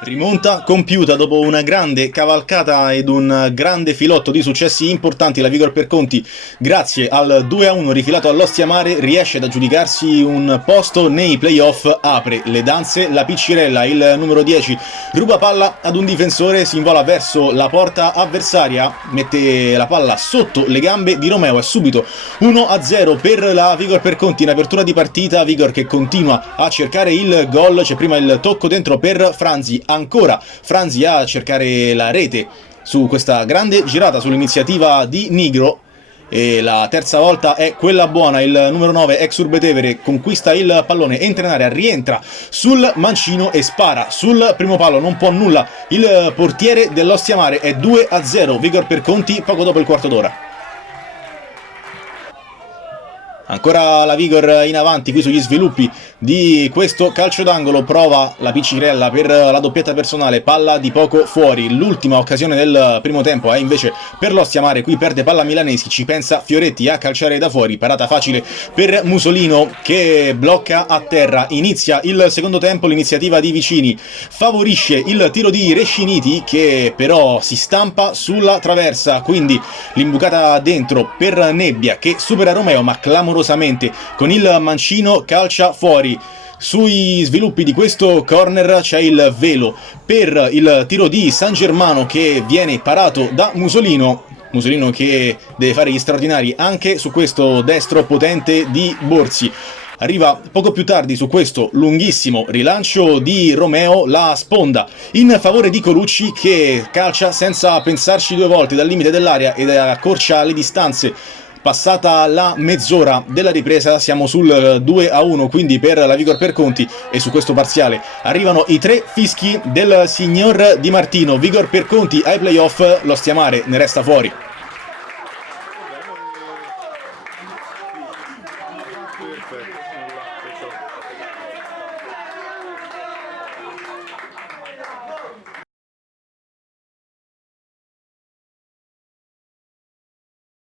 Rimonta compiuta dopo una grande cavalcata ed un grande filotto di successi importanti. La Vigor Perconti, grazie al 2-1 rifilato all'Ostia Mare, riesce ad aggiudicarsi un posto nei playoff. Apre le danze la Piccirella, il numero 10 ruba palla ad un difensore, si invola verso la porta avversaria, mette la palla sotto le gambe di Romeo. È subito 1-0 per la Vigor Perconti in apertura di partita. Vigor che continua a cercare il gol, c'è prima il tocco dentro per Franzi, ancora Franzi a cercare la rete su questa grande girata sull'iniziativa di Nigro, e la terza volta è quella buona. Il numero 9 ex Urbetevere conquista il pallone, entra in area, rientra sul mancino e spara sul primo palo, non può nulla il portiere dell'Ostia Mare. È 2-0 Vigor Perconti poco dopo il quarto d'ora. Ancora la Vigor in avanti qui sugli sviluppi di questo calcio d'angolo, prova la Piccirella per la doppietta personale, palla di poco fuori. L'ultima occasione del primo tempo è invece per l'Ostia Mare, qui perde palla Milanesi, ci pensa Fioretti a calciare da fuori, parata facile per Musolino che blocca a terra. Inizia il secondo tempo, l'iniziativa di Vicini favorisce il tiro di Resciniti che però si stampa sulla traversa, quindi l'imbucata dentro per Nebbia che supera Romeo ma clamorosamente con il mancino calcia fuori. Sui sviluppi di questo corner c'è il velo per il tiro di San Germano che viene parato da Musolino che deve fare gli straordinari anche su questo destro potente di Borzi. Arriva poco più tardi su questo lunghissimo rilancio di Romeo la sponda in favore di Colucci che calcia senza pensarci due volte dal limite dell'area ed accorcia le distanze. Passata la mezz'ora della ripresa siamo sul 2-1 quindi per la Vigor Perconti, e su questo parziale arrivano i tre fischi del signor Di Martino. Vigor Perconti ai playoff, l'Ostia Mare ne resta fuori.